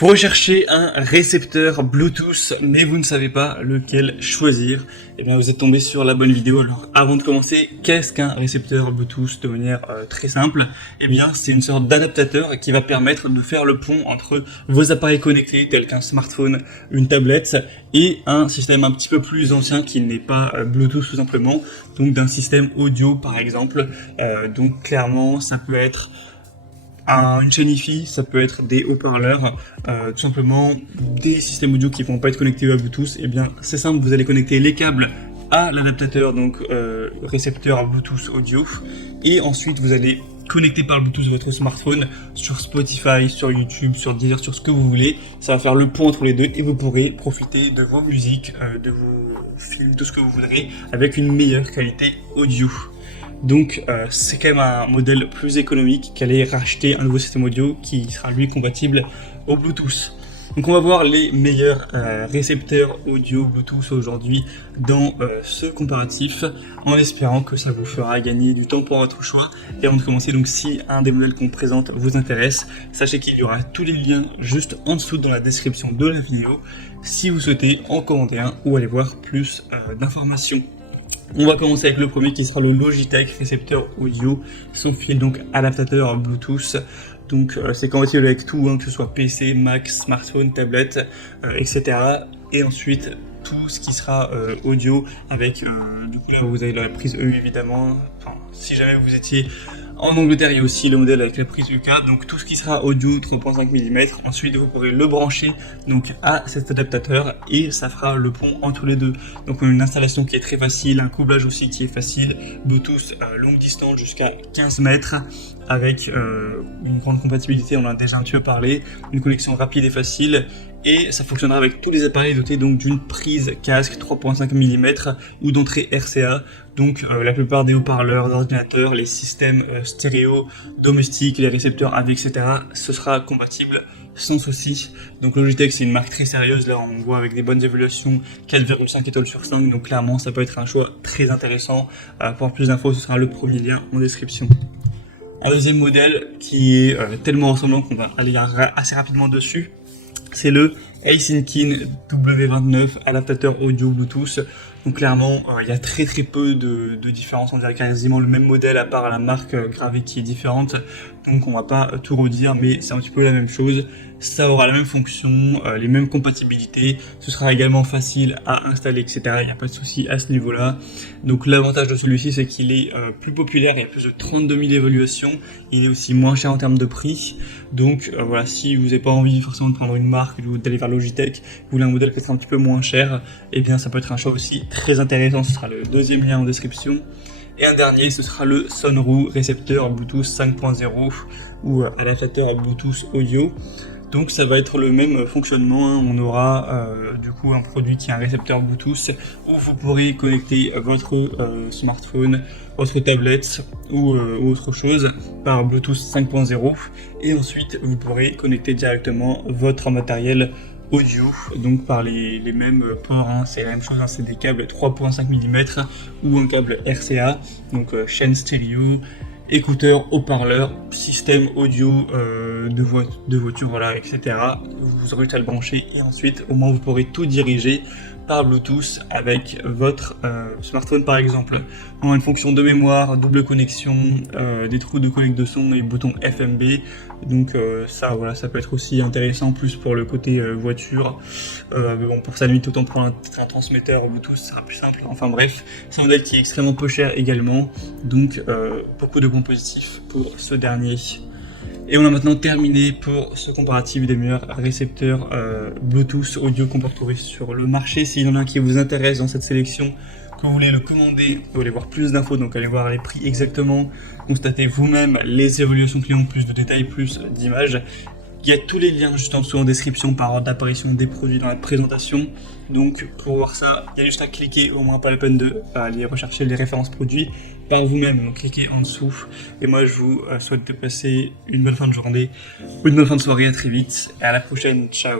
Vous recherchez un récepteur Bluetooth, mais vous ne savez pas lequel choisir. Eh bien, vous êtes tombé sur la bonne vidéo. Alors, avant de commencer, qu'est-ce qu'un récepteur Bluetooth de manière très simple? Eh bien, c'est une sorte d'adaptateur qui va permettre de faire le pont entre vos appareils connectés, tels qu'un smartphone, une tablette, et un système un petit peu plus ancien qui n'est pas Bluetooth tout simplement, donc d'un système audio par exemple. Donc, clairement, ça peut être une chaîne Hi-Fi, ça peut être des haut-parleurs, tout simplement des systèmes audio qui ne vont pas être connectés à Bluetooth. Et bien c'est simple, vous allez connecter les câbles à l'adaptateur, donc récepteur Bluetooth audio, et ensuite vous allez connecter par Bluetooth votre smartphone sur Spotify, sur YouTube, sur Deezer, sur ce que vous voulez. Ça va faire le pont entre les deux et vous pourrez profiter de vos musiques, de vos films, de ce que vous voudrez, avec une meilleure qualité audio. Donc c'est quand même un modèle plus économique qu'aller racheter un nouveau système audio qui sera lui compatible au Bluetooth. Donc on va voir les meilleurs récepteurs audio Bluetooth aujourd'hui dans ce comparatif, en espérant que ça vous fera gagner du temps pour votre choix. Et avant de commencer, donc si un des modèles qu'on présente vous intéresse, sachez qu'il y aura tous les liens juste en dessous dans la description de la vidéo si vous souhaitez en commander un ou aller voir plus d'informations. On va commencer avec le premier qui sera le Logitech récepteur audio sans fil, donc adaptateur Bluetooth. Donc c'est compatible avec tout, que ce soit PC, Mac, smartphone, tablette, etc. Et ensuite tout ce qui sera audio avec, du coup là vous avez la prise EU évidemment. Enfin, si jamais vous étiez en Angleterre, il y a aussi le modèle avec la prise UK, donc tout ce qui sera audio 3.5 mm. Ensuite, vous pourrez le brancher donc à cet adaptateur et ça fera le pont entre les deux. Donc une installation qui est très facile, un couplage aussi qui est facile, Bluetooth longue distance jusqu'à 15 mètres avec une grande compatibilité, on en a déjà un petit peu parlé, une connexion rapide et facile. Et ça fonctionnera avec tous les appareils dotés donc d'une prise casque 3.5 mm ou d'entrée RCA. Donc la plupart des haut-parleurs, d'ordinateurs, les systèmes stéréo, domestiques, les récepteurs AV, etc. ce sera compatible sans souci. Donc Logitech c'est une marque très sérieuse, là on voit avec des bonnes évaluations 4,5 étoiles sur 5, donc clairement ça peut être un choix très intéressant. Pour plus d'infos ce sera le premier lien en description. Un deuxième modèle qui est tellement ressemblant qu'on va aller assez rapidement dessus, c'est le Asinkin W29 adaptateur audio Bluetooth. Donc clairement, il y a très peu de différence, on dirait quasiment le même modèle à part la marque gravée qui est différente. Donc on va pas tout redire, mais c'est un petit peu la même chose. Ça aura la même fonction, les mêmes compatibilités. Ce sera également facile à installer, etc. Il n'y a pas de souci à ce niveau-là. Donc l'avantage de celui-ci, c'est qu'il est plus populaire. Il y a plus de 32 000 évaluations. Il est aussi moins cher en termes de prix. Donc voilà, si vous n'avez pas envie forcément de prendre une marque ou d'aller vers Logitech, vous voulez un modèle peut-être un petit peu moins cher, eh bien ça peut être un choix aussi très intéressant. Ce sera le deuxième lien en description. Et un dernier, ce sera le Sonru récepteur Bluetooth 5.0 ou adaptateur Bluetooth audio. Donc ça va être le même fonctionnement, on aura du coup un produit qui est un récepteur Bluetooth où vous pourrez connecter votre smartphone, votre tablette ou autre chose par Bluetooth 5.0 et ensuite vous pourrez connecter directement votre matériel audio, donc par les mêmes ports, c'est la même chose, c'est des câbles 3.5 mm ou un câble RCA, donc chaîne stéréo, écouteurs, haut-parleurs, système audio de voiture, voilà, etc. Vous aurez à le brancher et ensuite au moins vous pourrez tout diriger par Bluetooth avec votre smartphone par exemple. On a une fonction de mémoire, double connexion, des trous de collecte de son et bouton FMB. Donc ça voilà, ça peut être aussi intéressant plus pour le côté voiture. Mais bon, pour sa nuit autant prendre un transmetteur Bluetooth, ça sera plus simple. Enfin bref, c'est un modèle qui est extrêmement peu cher également. Donc beaucoup de points positifs pour ce dernier. Et on a maintenant terminé pour ce comparatif des meilleurs récepteurs Bluetooth audio qu'on peut retrouver sur le marché. S'il y en a un qui vous intéresse dans cette sélection, que vous voulez le commander, vous voulez voir plus d'infos, donc allez voir les prix exactement, constatez vous-même les évaluations clients, plus de détails, plus d'images. Il y a tous les liens juste en dessous en description par ordre d'apparition des produits dans la présentation. Donc pour voir ça, il y a juste à cliquer, au moins pas la peine de aller rechercher les références produits par vous-même. Donc cliquez en dessous. Et moi je vous souhaite de passer une bonne fin de journée ou une bonne fin de soirée, à très vite et à la prochaine. Ciao.